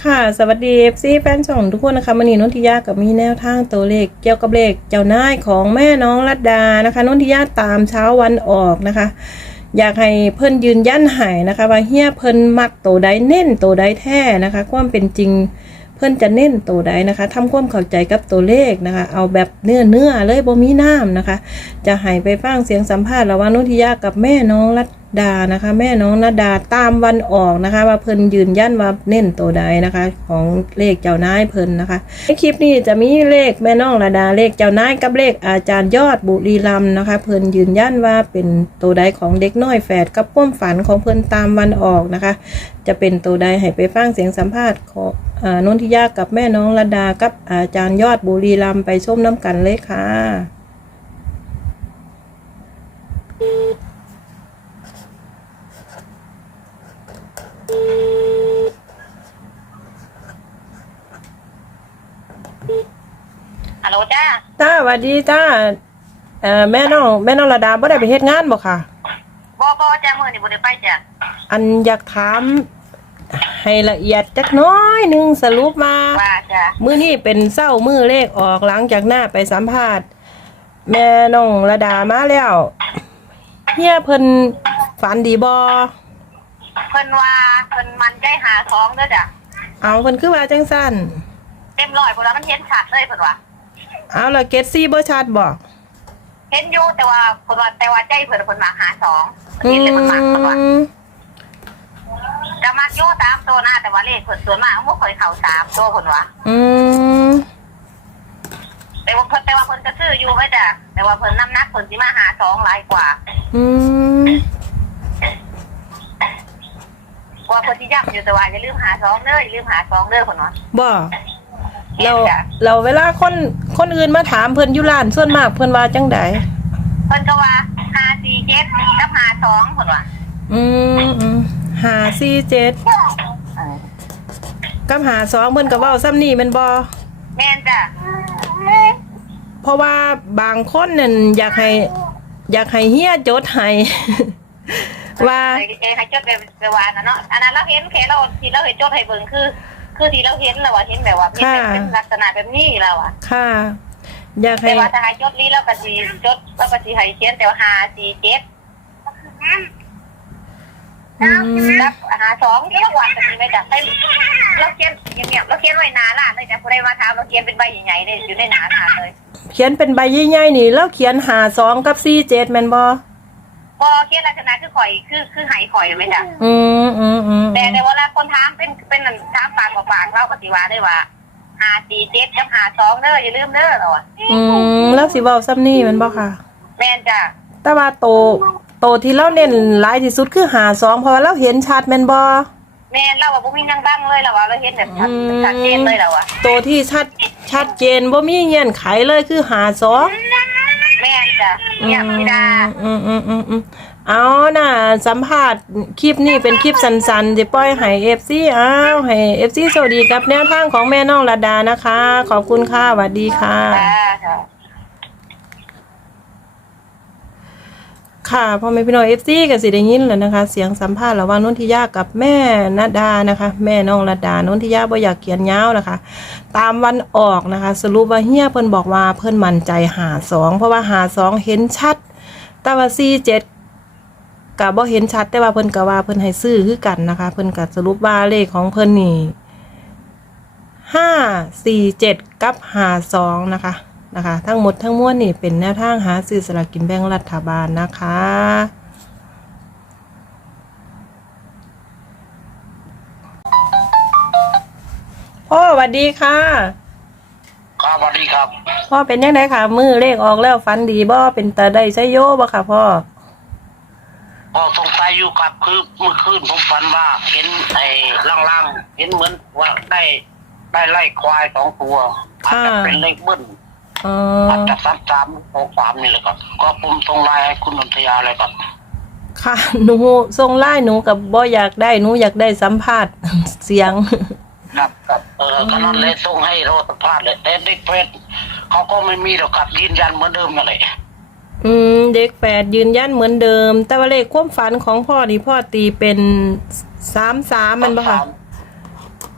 ค่ะ สวัสดีเอฟซีแฟนช่องทุกคนนะคะมันนี้นนทิยากับมีแนวทางตัวเลขเกี่ยวกับเลขเจ้านายของแม่น้องรัตดานะคะนนทิยาตามเช้าวันออกนะคะ อยากให้เพิ่นยืนยันให้นะคะว่าเฮียเพิ่นมักตัวใดเน้นตัวใดแท้นะคะ ความเป็นจริงเพิ่นจะเน้นตัวใดนะคะทำความเข้าใจกับตัวเลขนะคะ เอาแบบเนื้อเนื้อเลยบ่มีน้ำนะคะ จะให้ไปฟังเสียงสัมภาษณ์ระหว่างนนทิยากับแม่น้องรัต ดานะคะ แม่น้องรัตดาตามวันออกนะคะ ว่าเพิ่นยืนยันว่าเน้นตัวใดนะคะ ของเลขเจ้านายเพิ่นนะคะในคลิปนี้จะมีเลขแม่น้องรัตดาเลขเจ้านายกับเลขอาจารย์ยอดบุรีรัมนะคะ เพิ่นยืนยันว่าเป็นตัวใดของเด็กน้อยแฝดกับป้มฝันของเพิ่นตามวันออกนะคะ จะเป็นตัวใดให้ไปฟังเสียงสัมภาษณ์ของอ่นนทิยากับแม่น้องระดากับอาจารย์ยอดบุรีรัมไปชมน้ำกันเลยค่ะ ฮัลโหลจ้าจ้าสวัสดีจ้าเอ่อแม่น้องแม่น้องระดาบ่ได้ไปเฮ็ดงานบ่ค่ะบอบอจ้ามือนี่บ่ได้ไปจ้ะอันอยากถาม ให้ละเอียดจักหน้อยหนึงสรุปมา ว่าจ้ะมื้อนี้เป็นเศร้ามื้อเลขออกหลังจากหน้าไปสัมภาษณ์แม่น้องระดามาแล้วเฮียเพิ่นฝันดีบ่เพิ่นว่าเพิ่นมันใจหาท้องเด้อจ้ะเอาเพิ่นคือว่าจังซั่นเต็มร้อยพุ่นว่ามันเห็นชัดเลยเพิ่นว่า เอาละเกตซี่บ่ชัดบ่เห็นอยู่แต่ว่าเพิ่นว่าแต่ว่าใจเพิ่นเพิ่นมาหาสองเห็นเลยเพิ่นมาเพิ่นว่าจะมาอยู่ตามตัวหน้าแต่ว่าเลขเพิ่นส่วนมากบ่ค่อยเข้าตามตัวเพิ่นว่าอืมแต่ว่าเพิ่นแต่ว่าเพิ่นก็ซื้ออยู่ไว้จ้ะแต่ว่าเพิ่นน้ำหนักเพิ่นสิมาหาสองหลายกว่าอืมกว่าเพิ่นสิย้ำอยู่แต่ว่าอย่าลืมหาสองเด้ออย่าลืมหาสองเด้อเพิ่นว่าบ่เห็ เรานจ้ะเราเวลาคนคนอื่นมาถามเพิ่นอยู่ร้านส่วนมากเพิ่นว่าจังไดเพิ่นก็ว่าหาสี่เจ็ดกับหาสองเพิ่นว่าอืมอืมห้าสี่เจ็ดเออกับหาสองเพิ่นก็เว้าซ้ำนี่แม่นบ่แม่นจ้ะเพราะว่าบางคนนั่นอยากให้ อยากให้เฮียจดให้ว่าเออให้จดไปไปวานนะเนาะอันนั้นเราเห็นแค่เราที่เราเห็นจดให้เบิ่งคือ คือที่เราเห็นเราว่าเห็นแบบว่าเป็นแบบเป็นลักษณะแบบนี้เราอะค่ะ อยากให้แต่ว่าถ้าให้จดนี้เราก็สิจดเราก็สิให้เขียนแต่ว่าหาสี่เจ็ดอืมกับหาสองที่เราวาดกันนี้ไหมจ้ะให้เราเขียนอย่างเงี้ยเราเขียนไว้หนาหลานเลยจ้ะผู้ใดมาถามเราเขียนเป็นใบใหญ่ๆเลยอยู่ในหนาหลานเลย เขียนเป็นใบใหญ่ๆนี่ แล้วเขียนหาสองกับสี่เจ็ดแม่นบ่ พอเขียนลักษณะคือข่อยคือคือหายข่อยไหมจ้ะอืมอืมอืมแต่ในเวลาคนถามเป็นเป็นถามปากกับปากเราก็สิว่าได้ว่าหาสี่เจ็ดกับหาสองเด้ออย่าลืมเด้อเราอะอืมแล้วสิเว้าซ้ำนี่แม่นบ่ค่ะ แม่นจ้ะแต่ว่าโตโตที่เราเน้นหลายที่สุดคือหาสองเพราะว่าเราเห็นชัดแม่นบ่แม่นเราว่าบุ้มีนังบ้างเลยเราว่าเราเห็นแบบชัดอืมชัดเจนเลยเราอะโตที่ชัดชัดเจนบ่มีเงื่อนไขเลยคือหาสอง แม่ นจ้ะเนี่ยพี่ดาอืมอืมอืมอืมเอาน่ะสัมภาษณ์คลิปนี้เป็นคลิปสั้นๆจะปล่อยให้ FC อ้าวให้ FC สวัสดีกับแนวทางของแม่น้องระดานะคะ ขอบคุณค่ะสวัสดีค่ะ ค่ะ ค่ะพ่อแม่พี่น้องเอฟซีก็สิได้ยินแล้วนะคะ เสียงสัมภาษณ์ระหว่างนนทิยากับแม่นาดานะคะ แม่น้องระดานนทิยาบ่อยากเขียนยาวนะคะ ตามวันออกนะคะ สรุปว่าเฮียเพิ่นบอกว่าเพิ่นมั่นใจหาสองเพราะว่าหาสองเห็นชัดแต่ว่าสี่เจ็ดก็บ่เห็นชัด แต่ว่าเพิ่นก็ว่าเพิ่นให้ซื้อคือกันนะคะ เพิ่นก็สรุปว่าเลขของเพิ่นนี่ห้าสี่เจ็ดกับหาสองนะคะ นะคะ ทั้งหมดทั้งมวลนี่เป็นแนวทางหาซื้อสลากกินแบ่งรัฐบาลนะคะพ่อสวัสดีค่ะครับสวัสดีครับ พ่อเป็นยังไงค่ะ มือเลขออกแล้วฟันดีบ่เป็นตาได้ใช้โยบ่ค่ะพ่อพอสงสัยอยู่ครับคือเมื่อคืนผมฝันว่า เห็นไอ้ล่างๆเห็นเหมือนว่าได้ได้ไล่ควายสองตัวอาจจะเป็นเลขเบิ้ล เออาจอจะสามสามหกสามนี่แหละครับ ก็ผมส่งไลน์ให้คุณนนทยาเลยครับ ค่ะ หนูส่งไล่หนูกับบ่อยากได้หนูอยากได้สัมภาษณ์ เสียง ครับครับเออก็นั่นเลยส่งให้โรสพาดเลยแต่เด็กเพชรเขาก็ไม่มีหรอกครับยืนยันเหมือนเดิมนั่นแหละอืม เด็กแปดยืนยันเหมือนเดิม แต่ว่าเลขความฝันของพ่อนี่พ่อตีเป็นสามสามมันบ่ค่ะ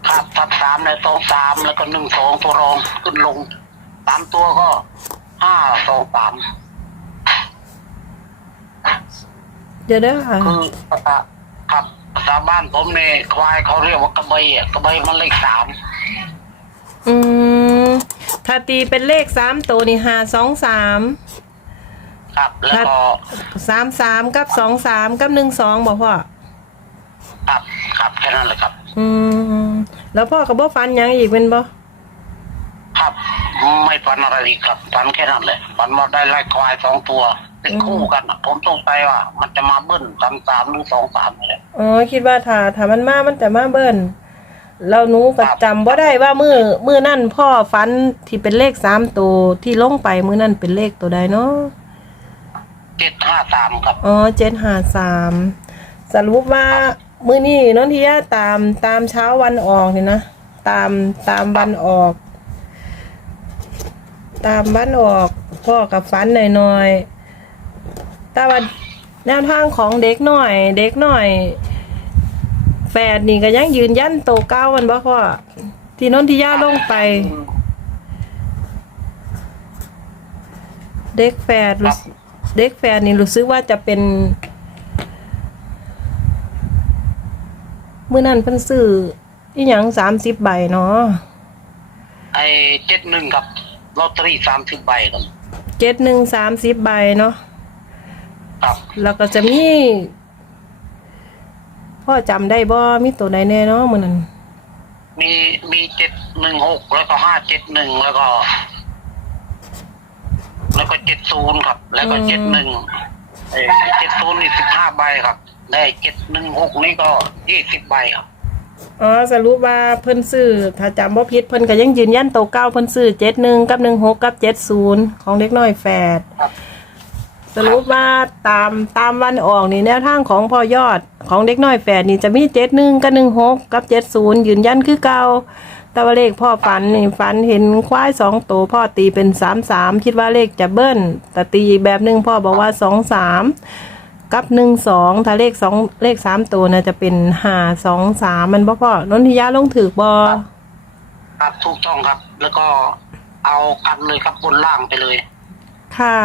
ครับทับสามในสองสามแล้วก็หนึ่งสองตัวรองขึ้นลง สามตัวก็ห้าสองสามเดี๋ยวเด้อค่ะคือภาษาครับภาษาบ้านผมเนี่ยควายเขาเรียกว่ากระเบยอะกระเบยมันเลขสามอืมถ้าตีเป็นเลขสามตัวนี่ห้าสองสามครับ แล้วก็สามสามกับสองสามกับหนึ่งสองบอกพ่อครับครับแค่นั้นเลยครับ อืมแล้วพ่อกับบ่ฟันหยังอีกเป็นบ่ครับ ไม่ฝันอะไรอีกครับฝันแค่นั้นเลยฝันว่าได้ไล่ควายสองตัว เป็นคู่กันอะผมสงสัยว่า มันจะมาเบิ้ลสามสามหรือสองสามนี่แหละ อ๋อคิดว่าถ้าถ้ามันมามันจะมาเบิ้ลเราหนูก็จำบ่ได้ว่ามือมือนั่นพ่อฟันที่เป็นเลขสามตัวที่ลงไปมือนั่นเป็นเลขตัวใดเนาะเจ็ดห้าสามครับ อ๋อเจ็ดห้าสามสรุปว่ามือนี่น้องทิยาตามตามเช้าวันออกเนี่ยนะ ตามตามวันออก ตามวันออกพ่อกับฟันหน่อยๆแต่ว่าแนวทางของเด็กหน่อย เด็กหน่อยแฝดนี่ก็ยังยืนยันโตเก้ามันบ่พ่อที่น้นที่ย่าลงไป เด็กแฝดเด็กแฝดนี่รู้สึกว่าจะเป็นมื่อนั้นเพิ่นซื้ออีหยังสามสิบใบเนาะไอเจ็ดหนึ่งกับ ลอตเตอรี่สามสิบใบครับเจ็ดหนึ่งสามสิบใบเนาะครับแล้วก็จะมีพ่อจำได้บ่มีตัวใดแน่เนาะมื่อนั้นมีมีเจ็ดหนึ่งหกแล้วก็ห้าเจ็ดหนึ่งแล้วก็ แล้วก็เจ็ดศูนย์ครับ แล้วก็เจ็ดหนึ่งเจ็ดศูนย์นี่สิบห้าใบครับได้เจ็ดหนึ่งหกนี่ก็ยี่สิบใบครับ อ๋อสรุปว่าเพิ่นซื้อถ้าจำบ่ผิดเพิ่นก็ยังยืนยันโตเก้าเพิ่นซื้อเจ็ดหนึ่งกับหนึ่งหกกับเจ็ดศูนย์ของเด็กน้อยแฝดครับ สรุปว่าตามตามวันออกนี่แนวทางของพ่อยอดของเด็กน้อยแฝดนี่จะมีเจ็ดหนึ่งกับหนึ่งหกกับเจ็ดศูนย์ยืนยันคือเก่าแต่ว่าเลขพ่อฝันนี่ฝันเห็นควายสองตัวพ่อตีเป็นสามสามคิดว่าเลขจะเบิ้ลแต่ตีอีกแบบหนึ่งพ่อบอกว่าสองสาม กับหนึ่งสองถ้าเลขสองเลขสามตัวน่ะจะเป็นห้าสองสามมันบ่พ่อนนทิยาลงถือบอครับถูกต้องครับ แล้วก็เอากันเลยครับบนล่างไปเลย ค่ะ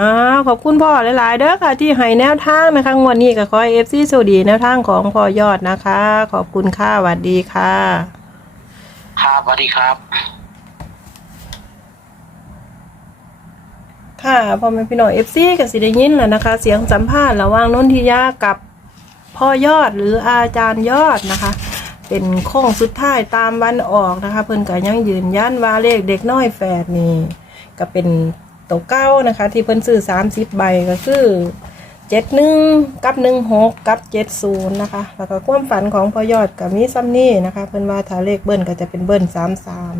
อ่าขอบคุณพ่อหลาย ๆ เด้อค่ะ ที่ให้แนวทางนะคะงวดนี้ก็ขอเอฟซีสวัสดีแนวทางของพ่อยอดนะคะ ขอบคุณค่ะสวัสดีค่ะ ครับสวัสดีครับ ค่ะพ่อแม่พี่น้องเอฟซีก็สิได้ยินแล้วนะคะ เสียงสัมภาษณ์ระหว่างนนทิยากับพ่อยอดหรืออาจารย์ยอดนะคะ เป็นโค้งสุดท้ายตามวันออกนะคะ เพิ่นก็ยังยืนยันว่าเลขเด็กน้อยแฝดนี่ก็เป็นตัวเก้านะคะ ที่เพิ่นซื้อสามสิบใบก็คือเจ็ดหนึ่งกับหนึ่งหกกับเจ็ดศูนย์นะคะ แล้วก็ความฝันของพ่อยอดกับมีซัมนี่นะคะ เพิ่นว่าถ้าเลขเบิ้ลก็จะเป็นเบิ้ลสามสาม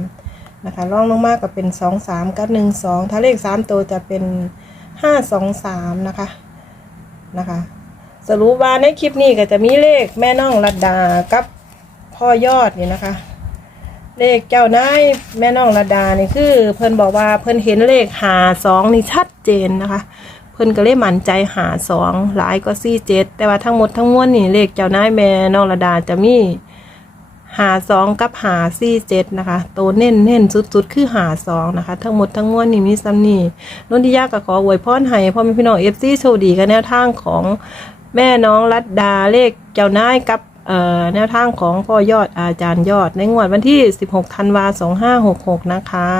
นะคะรองลงมาก็เป็นสองสามกับหนึ่งสองถ้าเลขสามตัวจะเป็นห้าสองสามนะคะนะคะสรุปว่าในคลิปนี้ก็จะมีเลขแม่น้องรัดดากับพ่อยอดนี่นะคะ เลขเจ้านายแม่น้องรัดดานี่คือ เพิ่นบอกว่าเพิ่นเห็นเลขหาสองนี่ชัดเจนนะคะ เพิ่นก็เลยมั่นใจหาสองหลายก็สี่เจ็ดแต่ว่าทั้งหมดทั้งมวลนี่เลขเจ้านายแม่น้องระดาจะมี หาสองกับหาสี่เจ็ดนะคะโตวเน้นเน้นสุดๆ คือหาสองนะคะ ทั้งหมดทั้งมวลนี่มีซ้ำนี่นนทิยาก็ขออวยพรให้พ่อแม่พี่น้องเอฟซีโชคดีกับแนวทางของแม่น้องรัดดาเลขเจ้านายกับเอ่อแนวทางของพ่อยอดอาจารย์ยอดในงวดวันที่ 16 ธันวา2566 นะคะ